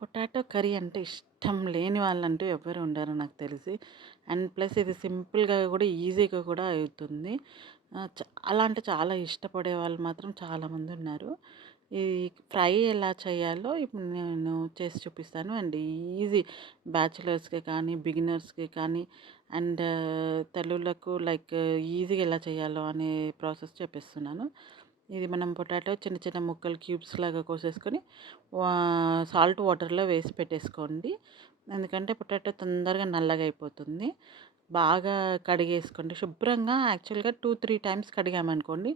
Potato curry అంటే ఇష్టం లేని వాళ్ళంటూ ఎవ్వరు ఉండరు నాకు తెలిసి. అండ్ ప్లస్ ఇది సింపుల్‌గా కూడా ఈజీగా కూడా అవుతుంది. చాలా అంటే చాలా ఇష్టపడే వాళ్ళు మాత్రం చాలామందున్నారు. ఈ ఫ్రై ఎలా చేయాలో ఇప్పుడు నేను చేసి చూపిస్తాను. అండ్ ఈజీ బ్యాచిలర్స్‌కి కానీ, బిగినర్స్‌కి కానీ అండ్ తల్లులకు లైక్ ఈజీగా ఎలా చేయాలో అనే ప్రాసెస్ చెప్పిస్తున్నాను. ఇది మనం పొటాటో చిన్న చిన్న ముక్కలు క్యూబ్స్ లాగా కోసేసుకొని సాల్ట్ వాటర్‌లో వేసి పెట్టేసుకోండి. ఎందుకంటే పొటాటో తొందరగా నల్లగా అయిపోతుంది. బాగా కడిగేసుకోండి. శుభ్రంగా యాక్చువల్‌గా 2, 3 టైమ్స్ కడిగామనుకోండి,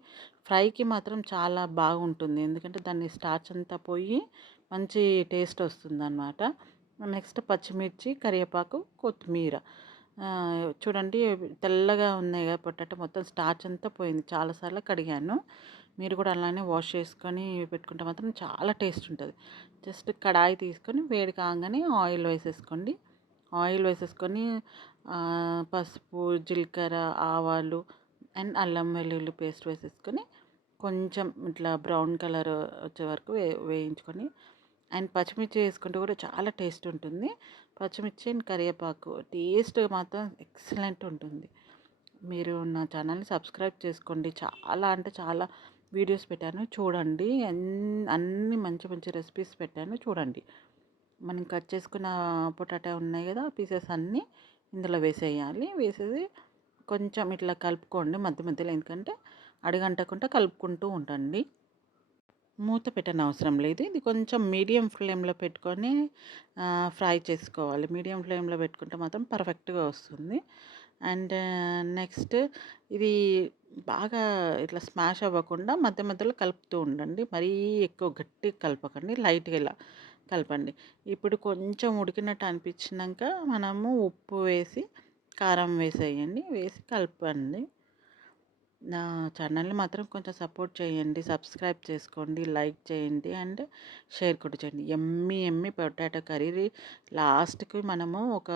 ఫ్రైకి మాత్రం చాలా బాగుంటుంది. ఎందుకంటే దాన్ని స్టార్చ్ అంతా పోయి మంచి టేస్ట్ వస్తుందనమాట. నెక్స్ట్ పచ్చిమిర్చి, కరివేపాకు, కొత్తిమీర. చూడండి తెల్లగా ఉన్నాయి కదా పొటాటో మొత్తం స్టార్చ్ అంతా పోయింది. చాలా సార్లు కడిగాను. మీరు కూడా అలానే వాష్ చేసుకొని పెట్టుకుంటే మాత్రం చాలా టేస్ట్ ఉంటది. జస్ట్ కడాయి తీసుకొని వేడి కాంగానే ఆయిల్ వేసేసుకోండి. ఆయిల్ వేసేసుకొని పసుపు, జీలకర్ర, ఆవాలు అండ్ అల్లం వెల్లుల్లి పేస్ట్ వేసేసుకొని కొంచెం ఇట్లా బ్రౌన్ కలర్ వచ్చే వరకు వేయించుకొని అండ్ పచ్చిమిర్చి వేసుకుంటే కూడా చాలా టేస్ట్ ఉంటుంది. పచ్చిమిర్చి అండ్ కరివేపాకు టేస్ట్ మాత్రం ఎక్సలెంట్ ఉంటుంది. మీరు నా ఛానల్‌ని సబ్స్క్రైబ్ చేసుకోండి. చాలా అంటే చాలా వీడియోస్ పెట్టాను చూడండి. అన్ని మంచి మంచి రెసిపీస్ పెట్టాను చూడండి. మనం కట్ చేసుకున్న పొటాటో ఉన్నాయి కదా పీసెస్ అన్నీ ఇందులో వేసేయాలి. వేసేసి కొంచెం ఇట్లా కలుపుకోండి మధ్య మధ్యలో, ఎందుకంటే అడుగంటకుండా కలుపుకుంటూ ఉండండి. మూత పెట్టనవసరం లేదు. ఇది కొంచెం మీడియం ఫ్లేమ్‌లో పెట్టుకొని ఫ్రై చేసుకోవాలి. మీడియం ఫ్లేమ్‌లో పెట్టుకుంటే మాత్రం పర్ఫెక్ట్‌గా వస్తుంది. అండ్ నెక్స్ట్ ఇది బాగా ఇట్లా స్మాష్ అవ్వకుండా మధ్య మధ్యలో కలుపుతూ ఉండండి. మరీ ఎక్కువ గట్టిగా కలపకండి. లైట్‌గా ఇలా కలపండి. ఇప్పుడు కొంచెం ఉడికినట్టు అనిపించినంక మనము ఉప్పు వేసి, కారం వేసేయండి. వేసి కలపండి. నా ఛానల్‌ని మాత్రం కొంచెం సపోర్ట్ చేయండి. సబ్స్క్రైబ్ చేసుకోండి, లైక్ చేయండి అండ్ షేర్ కూడా చేయండి. యమ్మీ యమ్మీ పొటాటో కర్రీ లాస్ట్‌కి మనము ఒక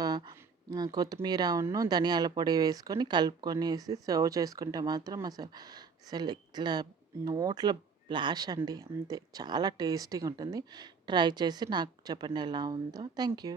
కొత్తిమీరను, ధనియాల పొడి వేసుకొని కలుపుకొనేసి సర్వ్ చేసుకుంటే మాత్రం అసలు ఇట్లా నోట్లో ఫ్లాష్ అండి అంతే. చాలా టేస్టీగా ఉంటుంది. ట్రై చేసి నాకు చెప్పండి ఎలా ఉందో. Thank you.